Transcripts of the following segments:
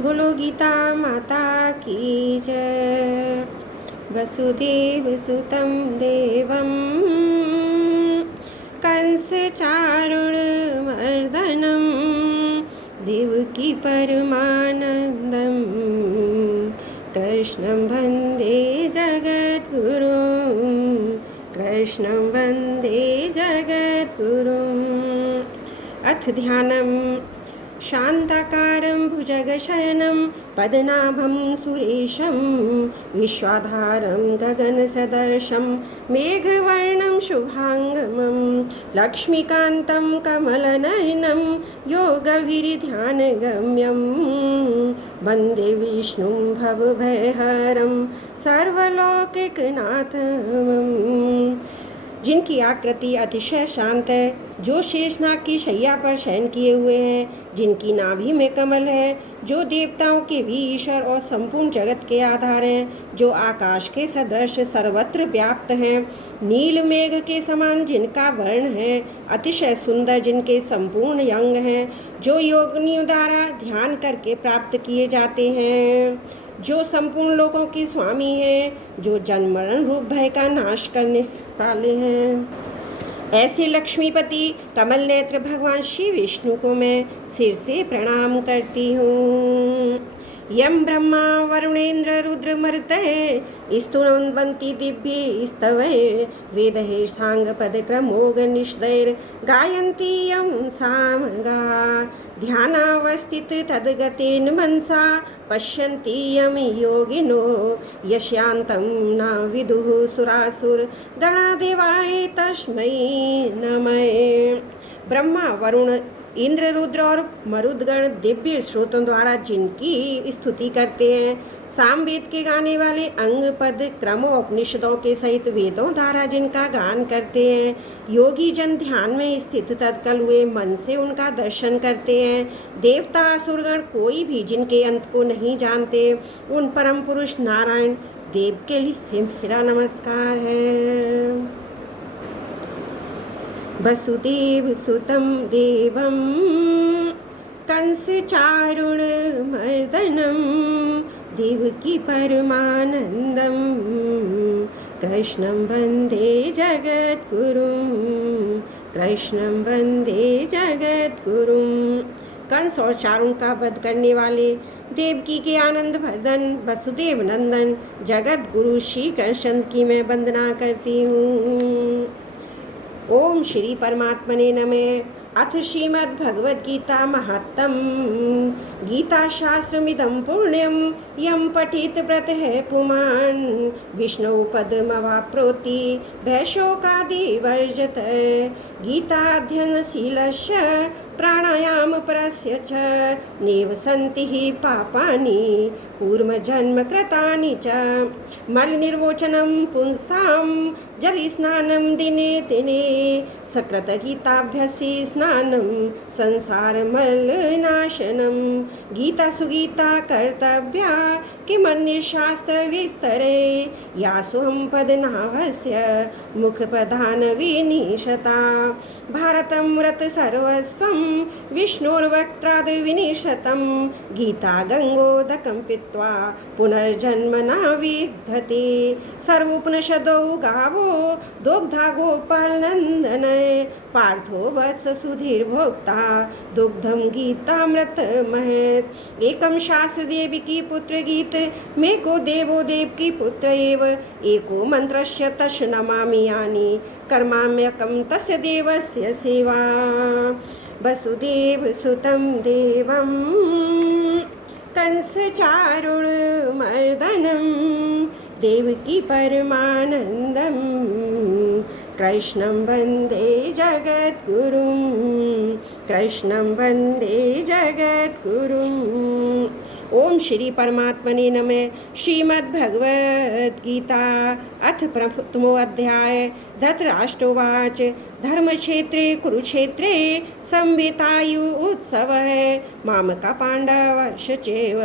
बोलो गीता माता की जय। वसुदेव सुतं देवं कंसचारुणमर्दनं देवकी परमानन्दं कृष्णं वन्दे जगद्गुरुं कृष्णं वन्दे जगद्गुरुम्। अथ ध्यानम्। शान्ताकारं भुजगशयनं पद्मनाभं सुरेशं विश्वाधारं गगनसदृशं मेघवर्णं शुभाङ्गं लक्ष्मीकान्तं कमलनयनं योगविधिध्यानगम्यं वन्दे विष्णुं भवभयहरं सर्वलौकिकनाथम्। जिनकी आकृति अतिशय शांत है, जो शेषनाग की शैया पर शयन किए हुए हैं, जिनकी नाभि में कमल है, जो देवताओं के भी ईश्वर और संपूर्ण जगत के आधार हैं, जो आकाश के सदृश सर्वत्र व्याप्त हैं, नील मेघ के समान जिनका वर्ण है, अतिशय सुंदर जिनके संपूर्ण अंग हैं, जो योगिनियों द्वारा ध्यान करके प्राप्त किए जाते हैं, जो संपूर्ण लोकों के स्वामी हैं, जो जन्म मरण रूप भय का नाश करने वाले हैं, ऐसे लक्ष्मीपति कमल नेत्र भगवान श्री विष्णु को मैं सिर से प्रणाम करती हूँ। यम ब्रह्मा वरुणेन्द्र रुद्र मरुतये स्तुवन्ति दिव्ये स्तवैर् वेदैः साङ्गपद क्रमोग निषदैर् गायन्ति यं सामगाः ध्यानावस्थित तद्गतेन मनसा पश्यन्ति यं योगिनो यस्यान्तं न विदुः सुरासुर गणादेवाय तस्मै नमः। ब्रह्मा वरुण इंद्र रुद्र और मरुदगण दिव्य स्रोतों द्वारा जिनकी स्तुति करते हैं, सामवेद के गाने वाले अंग पद क्रम उपनिषदों के सहित वेदों द्वारा जिनका गान करते हैं, योगी जन ध्यान में स्थित तत्काल हुए मन से उनका दर्शन करते हैं, देवता असुरगण कोई भी जिनके अंत को नहीं जानते, उन परम पुरुष नारायण देव के लिए मेरा नमस्कार है। वसुदेव सुतं देवं कंसचारुणमर्दनं देवकी परमानन्दं कृष्णं वन्दे जगद्गुरुं कृष्णं वन्दे जगद्गुरुं। कंस और चारुण का वध करने वाले देवकी के आनंद वर्धन वसुदेव नंदन जगत गुरु श्री कृष्ण की मैं वंदना करती हूँ। ओम श्री परमात्मने नमः। अथ श्रीमद्भगवद्गीता महात्म्यं। गीता शास्त्रमिदं पुण्यं यं पठेत व्रतः पुमान् विष्णु पदमवाप्नोति भयशोकादिवर्जत। गीताध्ययनशीलस्य प्राणायामपरस्य च नैव सन्ति हि पापानि पूर्वजन्मकृतानि च। मलनिर्मोचनं पुंसां जलस्नानं दिने दिने सकृतगीताभ्यसि स्नानं संसारमलनाशनं। गीता सुगीता कर्तव्या किमन्यशास्त्रविस्तरे यासुहं पदनाभस्य मुखपदानविनिशता। भारतं व्रतसर्वस्वं विष्णोर्वक्त्राद्विनिशतं गीता गङ्गोदकं पीत्वा पुनर्जन्म न विद्यते। सर्वोपनिषदो गावो दुग्धा गोपालनन्दनय पार्थो वत्स सुधीर्भोक्ता दुग्धं गीतामृतमहत्। एकं शास्त्र देवकी पुत्र गीत मेको देवो देवकी पुत्र एव एको मंत्रस्य तस्य नमामि यानि कर्माम्यकं तस्य देवस्य सेवा। वसुदेव सुतं देवं कंसचारुणमर्दनं देवकी परमानन्दं कृष्णं वन्दे जगद्गुरुं कृष्णं वन्दे जगद्गुरुं। ओम श्री परमात्मने नमः। श्रीमद्भगवद्गीता अथ प्रथमोऽध्याय। धृतराष्ट्रोवाच धर्मक्षेत्रे कुरुक्षेत्रे संवितायु उत्सवः मामका पांडवश्च चैव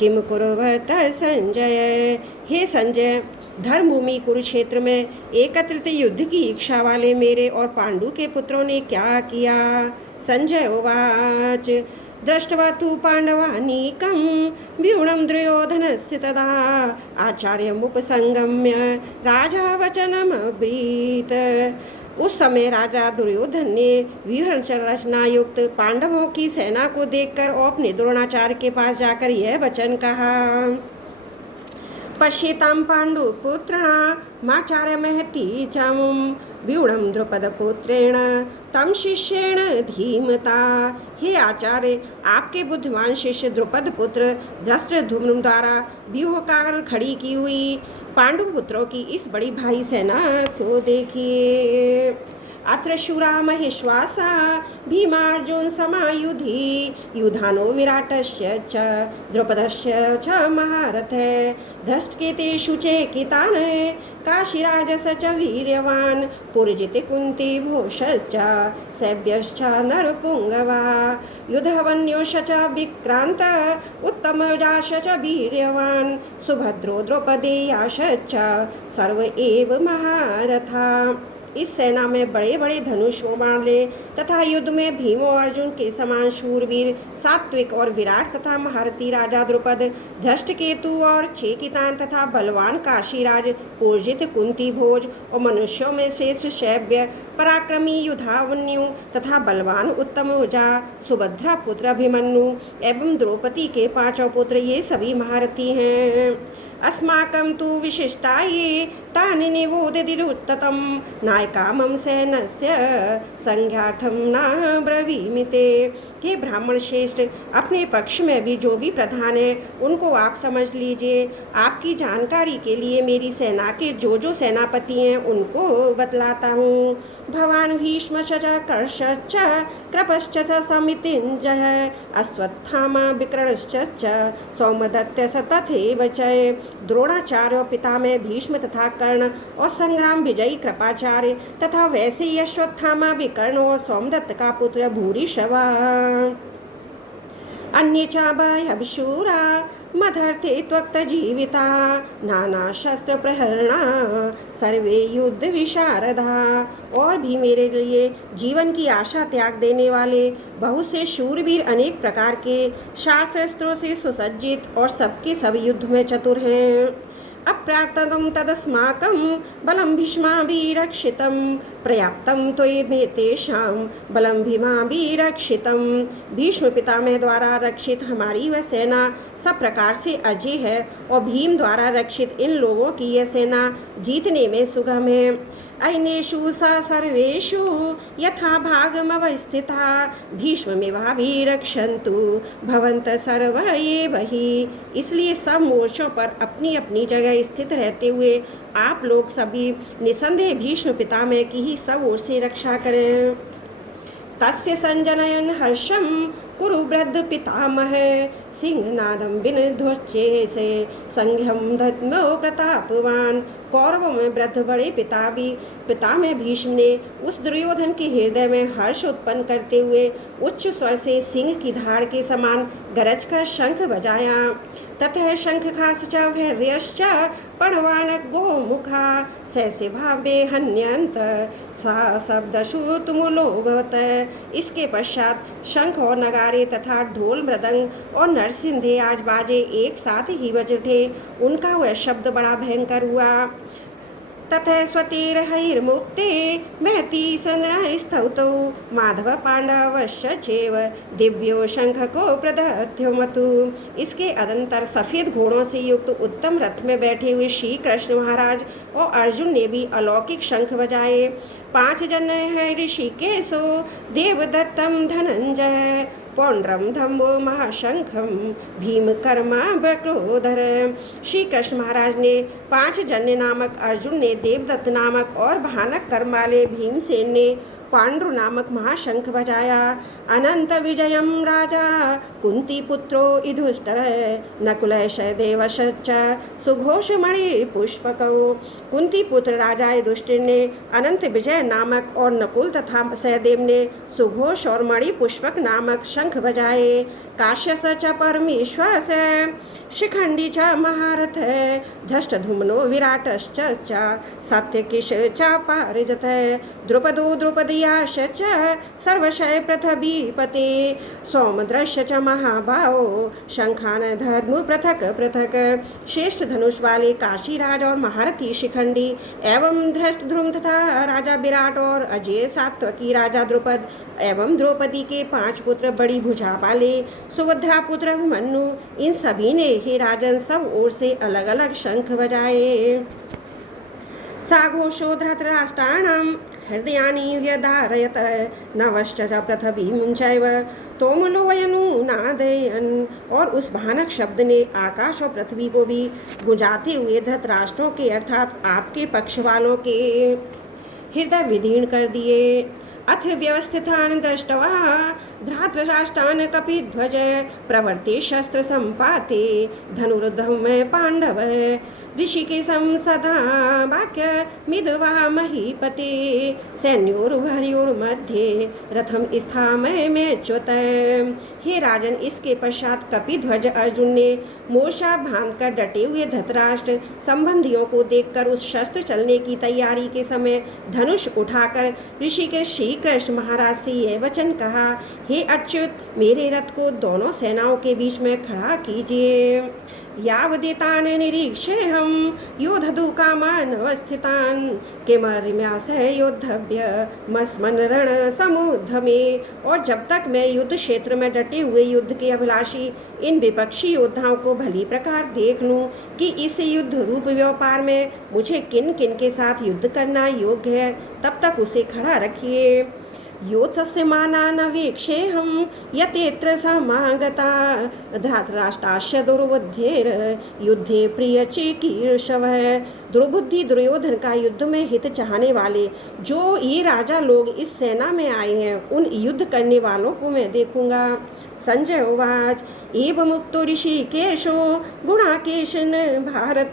किम कुर्वत संजय। हे संजय, धर्मभूमि कुरुक्षेत्र में एकत्रित युद्ध की इच्छा वाले मेरे और पांडु के पुत्रों ने क्या किया। संजय उवाच दृष्ट्वा तु पाण्डवानीकं व्यूढं दुर्योधनस्य तदा आचार्यमुपसंगम्य राजा वचनमब्रीत। उस समय राजा दुर्योधन ने व्यूह रचना युक्त पांडवों की सेना को देखकर और अपने द्रोणाचार्य के पास जाकर यह वचन कहा। पश्येतां पाण्डुपुत्रणा माचार्य महती चामुं व्यूढं द्रुपदपुत्रेण तम शिष्येण धीमता। हे आचार्य, आपके बुद्धिमान शिष्य द्रुपद पुत्र धृष्टद्युम्न द्वारा व्यूहकार खड़ी की हुई पांडुपुत्रों की इस बड़ी भारी सेना को देखिए। अत्र शूरा महेश्वासा भीमार्जुन समायुधि युधानो विराटस्य च द्रुपदस्य च महारथे धृष्टकेते शुचेकितान् काशीराजस च वीर्यवान् पुरजिते कुन्ती भोषश्च सैभ्यश्च नरपुङ्गवा युधवन्योश्च च विक्रान्त उत्तमजाश च वीर्यवान् सुभद्रो द्रौपदेयाश्च सर्व एव महारथा। इस सेना में बड़े बड़े धनुष वाले तथा युद्ध में भीम और अर्जुन के समान शूरवीर सात्विक और विराट तथा महारथी राजा द्रुपद धृष्टकेतु और चेकितान तथा बलवान काशीराज पूर्जित कुंती भोज और मनुष्यों में श्रेष्ठ शैव्य पराक्रमी युधावन्यु तथा बलवान उत्तम ऊर्जा सुभद्रा पुत्र अभिमन्यु एवं द्रौपदी के पांचों पुत्र ये सभी महारथी हैं। अस्माकं तु विशिष्टाये तानि निवोदिरुत्ततं नायका मम सैन्यस्य संज्ञार्थं न ब्रवीमि ते। हे ब्राह्मण श्रेष्ठ, अपने पक्ष में भी जो भी प्रधान है उनको आप समझ लीजिए। आपकी जानकारी के लिए मेरी सेना के जो सेनापति हैं उनको बतलाता हूँ। भवान भीष्मश्च कर्षश्च कृपश्च समितिञ्जयः अश्वत्थामा विकर्णश्च सौमदत्त तथैव च द्रोणाचार्य पितामह भीष्म तथा कर्ण और संग्राम विजयी कृपाचार्य तथा वैसे ही अश्वत्थामा विकर्ण और सोमदत्त का पुत्र भूरिश्रवा अन्ये च भयशूरा मदर्थे त्वक्त जीविता नाना शस्त्र प्रहरणा सर्वे युद्ध विशारदा। और भी मेरे लिए जीवन की आशा त्याग देने वाले बहुत से शूरवीर अनेक प्रकार के शास्त्रास्त्रों से सुसज्जित और सबके सब युद्ध में चतुर हैं। अप्राप्तं तदस्माकं बलं भीष्माभिरक्षितं पर्याप्तं त्वमेतेषां बलं भीमाभिरक्षितं। भीष्म पितामह द्वारा रक्षित हमारी वह सेना सब प्रकार से अजय है और भीम द्वारा रक्षित इन लोगों की यह सेना जीतने में सुगम है। अनेषु स सर्वेषु यथा भागमवस्थिता भीष्ममेवाभिरक्षन्तु भवन्तः सर्व एव हि। इसलिए सब मोर्चों पर अपनी अपनी जगह स्थित रहते हुए आप लोग सभी निसंदेह भीष्म पितामह की ही सब ओर से रक्षा करें। तस्य संजनयन हर्षम कुरु वृद्ध पितामह सिंहनादम विनध्वचे से संघ्यम धत्मो प्रतापवान। कौरवों में वृद्ध बड़े पितामह भीष्म ने उस दुर्योधन के हृदय में हर्ष उत्पन्न करते हुए उच्च स्वर से सिंह की धाड़ के समान गरज कर शंख बजाया। ततः शंख खाश्च भैर्यश्च पणवानक गोमुखा सैसिभावे हन्यंत सा शब्दशु तुमुलो भवत। इसके पश्चात शंख और नगारे तथा ढोल मृदंग और नरसिंधे आज बाजे एक साथ ही बज उठे। उनका वह शब्द बड़ा भयंकर हुआ। ततः स्वतीर्हैर्मुक्ते महती संग्रहस्थौतौ माधव पांडवश्च चैव दिव्यो शंखको प्रदध्यमतु। इसके अनंतर सफेद घोड़ों से युक्त उत्तम रथ में बैठे हुए श्री कृष्ण महाराज और अर्जुन ने भी अलौकिक शंख बजाए। 5 जन है ऋषिकेशो देवदत्तम धनंजय पौंड्रम धम्बो महाशंखम भीम कर्मा बक्रोधर। श्री कृष्ण महाराज ने 5 जन्य नामक अर्जुन ने देवदत्त नामक और भयानक कर्म वाले भीमसेन ने पांडु नामक महाशंख बजाया। अनंत विजयम राजा कुंती पुत्रो युधिष्ठिर नकुल सहदेवश्च सुघोषमणि पुष्पकौ। कुंती पुत्र राजा युधिष्ठिर ने अनंत विजय नामक और नकुल तथा सहदेव ने सुघोष और मणि पुष्पक नामक शंख बजाए। काश्यस च परमेश्वर से शिखंडी च महारथ धृष्टद्युम्नो विराटश्च सत्यकिश च पारिजत द्रुपदो द्रौपदी भूयाश च सर्वशय पृथ्वीपते सौमद्रश्य च महाभावो शंखान धर्म पृथक पृथक। श्रेष्ठ धनुष वाले काशीराज और महारथी शिखंडी एवं धृष्टद्युम्न तथा राजा विराट और अजय सात्वकी राजा द्रुपद एवं द्रौपदी के 5 पुत्र बड़ी भुजा वाले सुभद्रा पुत्र मन्नु, इन सभी ने हे राजन सब ओर से अलग अलग शंख बजाए। साघोषो धृतराष्ट्राणां हृदयानि व्यधारयत नवश्च पृथ्वीं चैव तोमलोऽयनुनादयन्। और उस भयानक शब्द ने आकाश और पृथ्वी को भी गुंजाते हुए धृतराष्ट्रों के अर्थात आपके पक्ष वालों के हृदय विदीर्ण कर दिए। अथ व्यवस्थितान् दृष्ट्वा धृतराष्ट्रान् कपिध्वज प्रवर्ते शस्त्र संपाते धनुरुद्धं पांडवः ऋषिकेशं सदा वाक्य मिदवा महीपते सैन्योरुभयोर्मध्ये रथम स्थामयमेच्युत। हे राजन, इसके पश्चात कपिध्वज अर्जुन ने मोर्चा बांधकर डटे हुए धृतराष्ट्र संबंधियों को देखकर उस शस्त्र चलने की तैयारी के समय धनुष उठाकर ऋषि के श्री कृष्ण महाराज से यह वचन कहा, हे अच्युत, मेरे रथ को दोनों सेनाओं के बीच में खड़ा कीजिए। यावदेतान् निरीक्षेऽहं योद्धुकामान् अवस्थितान् किमर्म्यासः योद्धव्यमस्मन् रणसमुद्यमे। और जब तक मैं युद्ध क्षेत्र में डटे हुए युद्ध के अभिलाषी इन विपक्षी योद्धाओं को भली प्रकार देख लूं कि इस युद्ध रूप व्यापार में मुझे किन किन के साथ युद्ध करना योग्य है, तब तक उसे खड़ा रखिए। योत्सस्य मानानवेक्षेऽहं यतेऽत्र समागता धृतराष्ट्रास्य दुर्बुद्धेर् युद्धे प्रियचिकीर्षवः। दुर्बुद्धि दुर्योधन का युद्ध में हित चाहने वाले जो ये राजा लोग इस सेना में आए हैं, उन युद्ध करने वालों को मैं देखूंगा। संजय उवाच एवमुक्तो ऋषिकेशो गुणाकेशन भारत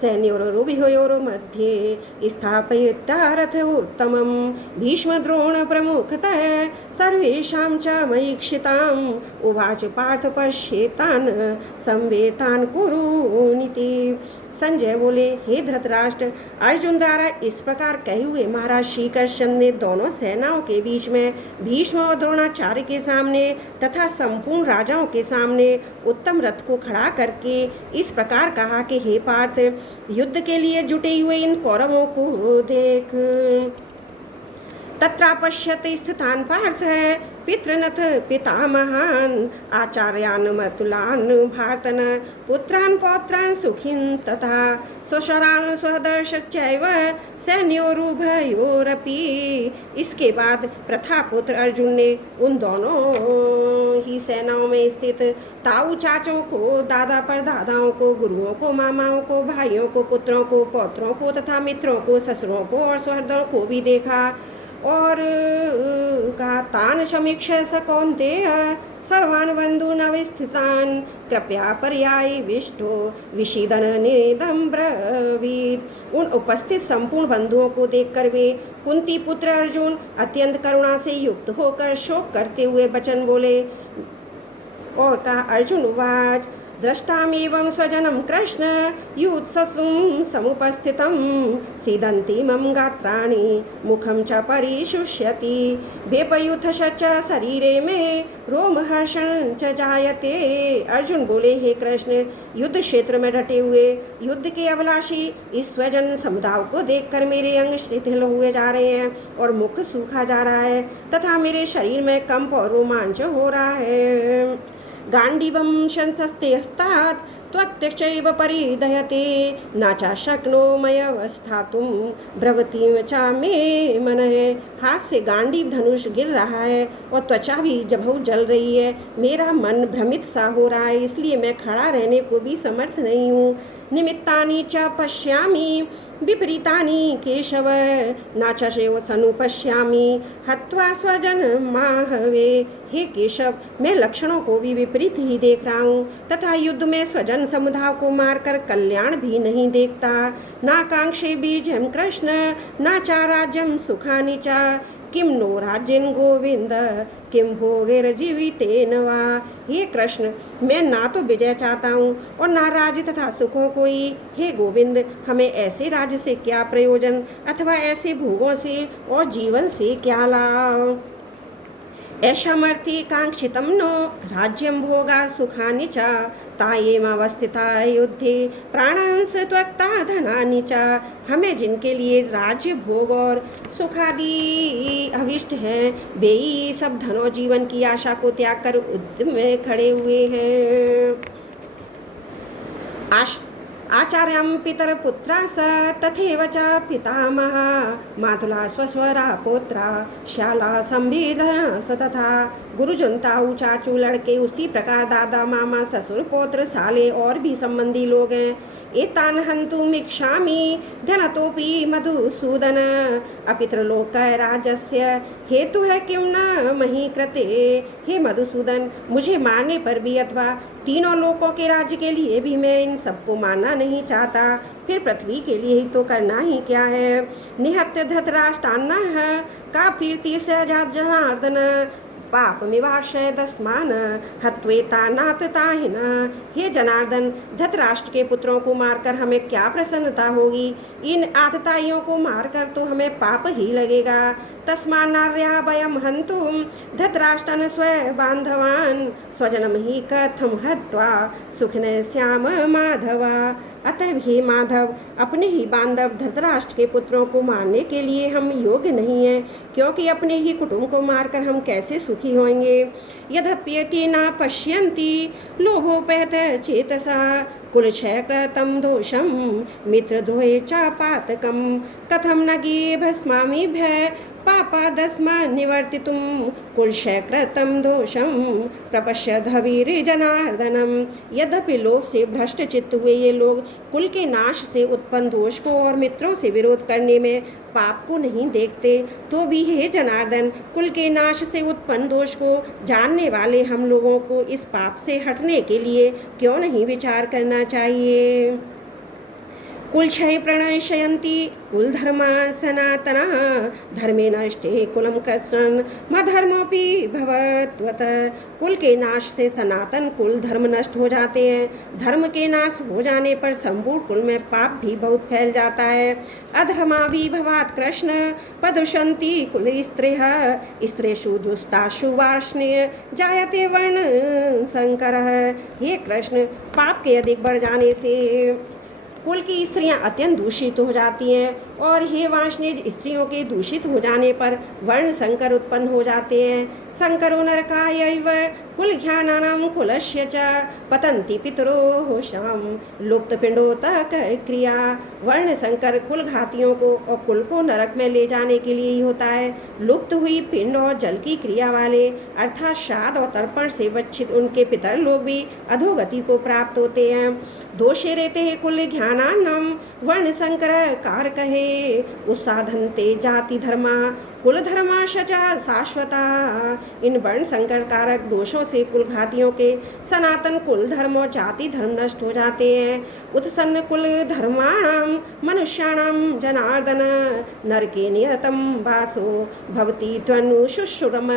सैन्योरुभयोर्मध्ये स्थापयित्वा रथोत्तमं भीष्म द्रोण प्रमुखतः सर्वेषां च मयीक्षिताम् उवाच पार्थ पश्येतान् संवेतान् कुरुनिति। संजय बोले, हे धृतराष्ट्र, अर्जुन द्वारा इस प्रकार कहे हुए महाराज श्री कृष्ण ने दोनों सेनाओं के बीच में भीष्म और द्रोणाचार्य के सामने तथा संपूर्ण राजाओं के सामने उत्तम रथ को खड़ा करके इस प्रकार कहा कि हे पार्थ, युद्ध के लिए जुटे हुए इन कौरवों को देख। तत्रापश्यत स्थितान् पार्थ पितृनथ पितामहान् आचार्यान् मतुलान् भारतन पुत्रान् पौत्रान् सुखीन् तथा स्वशरान् स्वदर्शश्चैव सैन्योरुभयोरपि। इसके बाद प्रथापुत्र अर्जुन ने उन दोनों ही सेनाओं में स्थित ताऊ चाचों को, दादा परदादाओं को, गुरुओं को, मामाओं को, भाइयों को, पुत्रों को, पौत्रों को तथा मित्रों को, ससुरों को और सहृदयों को भी देखा और कहा, तान समीक्ष स कौन्तेय सर्वान् बन्धून् अवस्थितान् कृपया पर्यायी विष्टो विषीदन नेदं ब्रवीत। उन उपस्थित संपूर्ण बंधुओं को देखकर वे कुंती पुत्र अर्जुन अत्यंत करुणा से युक्त होकर शोक करते हुए वचन बोले और कहा, अर्जुन उवाच दृष्टामेवं स्वजनं कृष्ण युत्ससुं समुपस्थितं सीदन्ति मम गात्राणि मुखं च परिशुष्यति वेपयुथश च शरीरे में रोमहर्षण च जायते। अर्जुन बोले, हे कृष्ण, युद्ध क्षेत्र में डटे हुए युद्ध के अभिलाषी इस स्वजन समुदाय को देखकर मेरे अंग शिथिल हुए जा रहे हैं और मुख सूखा जा रहा है तथा मेरे शरीर में कंप और रोमांच हो रहा है। गांडीवं शंसस्तेस्तात् त्वक्तश्चैव परिदयते न च शक्नोम्यवस्थातुं ब्रवतीं च मे मनः। हाथ से गांडीव धनुष गिर रहा है और त्वचा भी जभऊ जल रही है। मेरा मन भ्रमित सा हो रहा है, इसलिए मैं खड़ा रहने को भी समर्थ नहीं हूँ। निमित्तानि च पश्यामि विपरीतानि केशव न च शेवसनु पश्यामि हत्वा स्वजनमाहवे। हे केशव, मैं लक्षणों को भी विपरीत ही देख रहा हूँ तथा युद्ध में स्वजन समुदाय को मारकर कल्याण भी नहीं देखता। नाकांक्षे बीजं कृष्ण न च राज्यं सुखानि च किम नो राज्यन गोविंद किम भोगिर्जीवितेन वा। हे कृष्ण, मैं ना तो विजय चाहता हूँ और ना राज्य तथा सुखों को ही। हे गोविंद, हमें ऐसे राज्य से क्या प्रयोजन अथवा ऐसे भोगों से और जीवन से क्या लाभ। ऐषामर्थी कांक्षितम नो राज्यम भोगा सुखानि च तायेमावस्थिता युद्धे प्राणांस त्वक्ता धनानि च। हमें जिनके लिए राज्य भोग और सुखादि अभिष्ट हैं, वे ही सब धनों जीवन की आशा को त्याग कर युद्ध में खड़े हुए हैं। आचार्यं पितरपुत्रा स तथैव च पितामहा मातुला स्वस्वरा पौत्रा श्याला संविधना स तथा। गुरुजन ताऊ चाचू लड़के, उसी प्रकार दादा मामा ससुर पौत्र साले और भी संबंधी लोग हैं। एतान हन्तुमिच्छामि धनतोपि मधुसूदन अपितृलोक राजस्य हेतु है किम न मही कृते। हे मधुसूदन, मुझे मारने पर भी अथवा तीनों लोकों के राज्य के लिए भी मैं इन सबको मानना नहीं चाहता, फिर पृथ्वी के लिए ही तो करना ही क्या है। निहत्य धृतराष्ट्रान्न का कीर्ति से जनार्दन पापमिवाशय दस्मान हत्वेतानातताहिन। हे जनार्दन, धृतराष्ट्र के पुत्रों को मारकर हमें क्या प्रसन्नता होगी। इन आतताइयों को मारकर तो हमें पाप ही लगेगा। तस्मान्नार्या वयम हन्तुम धृतराष्ट्रन स्व बान्धवान् स्वजनम ही कथम हत्वा सुखिनः स्याम माधवा। अतः हे माधव, अपने ही बांधव धृतराष्ट्र के पुत्रों को मारने के लिए हम योग्य नहीं हैं, क्योंकि अपने ही कुटुंब को मारकर हम कैसे सुखी होंगे। यद्यपि न पश्यन्ति लोभोपहत चेतसा कुलक्षयकृतं दोषं मित्रद्रोहे च पातकं कथं न गे भस्मामि भय पापादस्मा निवर्तितुं कुलक्षयकृतं दोषं प्रपश्यद्भवीर जनार्दनम। यद्यपि लोभ से भ्रष्ट चित्त हुए ये लोग कुल के नाश से उत्पन्न दोष को और मित्रों से विरोध करने में पाप को नहीं देखते, तो भी हे जनार्दन, कुल के नाश से उत्पन्न दोष को जानने वाले हम लोगों को इस पाप से हटने के लिए क्यों नहीं विचार करना चाहिए। कुलक्षय प्रणश्यन्ति कुलधर्मा सनातना धर्मे नष्टे कुलम कृष्ण मधर्मोपि भवत्वत। कुल के नाश से सनातन कुल धर्म नष्ट हो जाते हैं। धर्म के नाश हो जाने पर संपूर्ण कुल में पाप भी बहुत फैल जाता है। अधर्माभि भवात् कृष्ण प्रदुषन्ति कुल स्त्रीषु दुष्टाशु वार्ष्णेय जायते वर्ण संकरः। हे कृष्ण, पाप के अधिक बढ़ जाने से कुल की स्त्रियां अत्यंत दूषित हो जाती हैं, और हे वांछनीय स्त्रियों के दूषित हो जाने पर वर्ण संकर उत्पन्न हो जाते हैं। संकरो नरकायैव कुल ज्ञानानां कुलस्य च पतन्ति पितरो शाम लुप्त पिंडोतः क्रिया। वर्ण संकर कुल घातियों को और कुल को नरक में ले जाने के लिए ही होता है। लुप्त हुई पिंड और जल की क्रिया वाले अर्थात श्राद्ध और तर्पण से वंचित उनके पितर लोग भी अधोगति को प्राप्त होते हैं। दोषे रहते हैं कुल ज्ञानानां वर्ण संकर कारक है उसाधनते जाति धर्मा कुल धर्मा शचा शाश्वता। इन वर्ण संकर कारक दोषों से कुल घातियों के सनातन कुल धर्म और जाति धर्म नष्ट हो जाते हैं। उत्सन्न कुल धर्माणाम मनुष्याणाम जनार्दन नरके नियतम वासो भवति त्वनु शुश्रुम।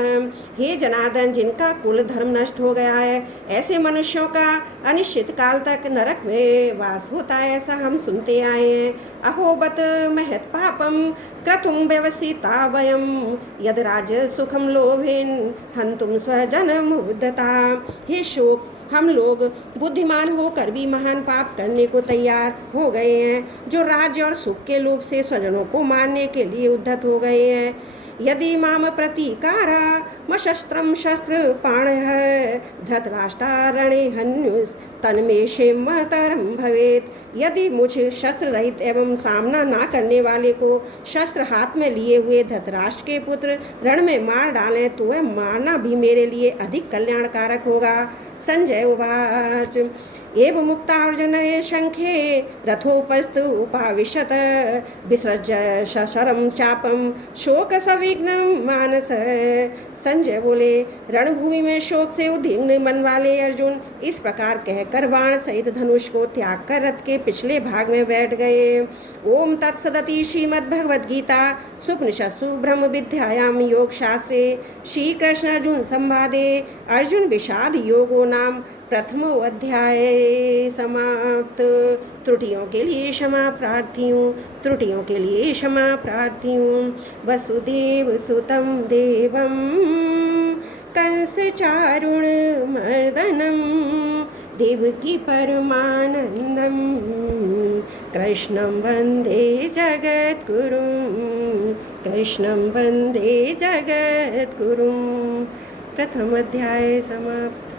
हे जनार्दन, जिनका कुल धर्म नष्ट हो गया है, ऐसे मनुष्यों का अनिश्चित काल तक नरक में वास होता है, ऐसा हम सुनते आए हैं। अहोबत महत् पापम क्रतुम व्यवसिता वयम यद राज सुखम लोभेन हंतुम स्वजनम उद्धता। हे शोक, हम लोग बुद्धिमान होकर भी महान पाप करने को तैयार हो गए हैं, जो राज्य और सुख के लोभ से स्वजनों को मारने के लिए उद्धत हो गए हैं। यदि माम प्रतीकारा मशस्त्रम शस्त्र पाणः धृतराष्ट्रणे हन्युस् तन्मे क्षेमतरम भवेत्। यदि मुझ शस्त्र रहित एवं सामना ना करने वाले को शस्त्र हाथ में लिए हुए धृतराष्ट्र के पुत्र रण में मार डालें, तो वह मारना भी मेरे लिए अधिक कल्याणकारक होगा। संजय उवाच एव मुक्तार्जुनये शङ्खे रथोपस्तु उपाविशत विसृज्य शशरं चापं शोकसंविघ्नं मानस। संजय बोले, रणभूमि में शोक से उद्विग्न मन वाले अर्जुन इस प्रकार कहकर बाण सहित धनुष को त्याग कर रथ के पिछले भाग में बैठ गए। ओम तत्सदति श्रीमद्भगवद्गीता सुपनिषत्सु ब्रह्म विद्यायाम योग शास्त्रे श्री कृष्ण अर्जुन संवादे अर्जुन विषाद योगो नाम प्रथमो अध्याय समाप्त। त्रुटियों के लिए क्षमा प्रार्थी हूँ, त्रुटियों के लिए क्षमा प्रार्थी हूँ। वसुदेव सुतं देवं कंस चारुण मर्दनम देवकी परमानंदम कृष्णं वंदे जगद्गुरुं कृष्णं वंदे जगद्गुरुं। प्रथम अध्याय समाप्त।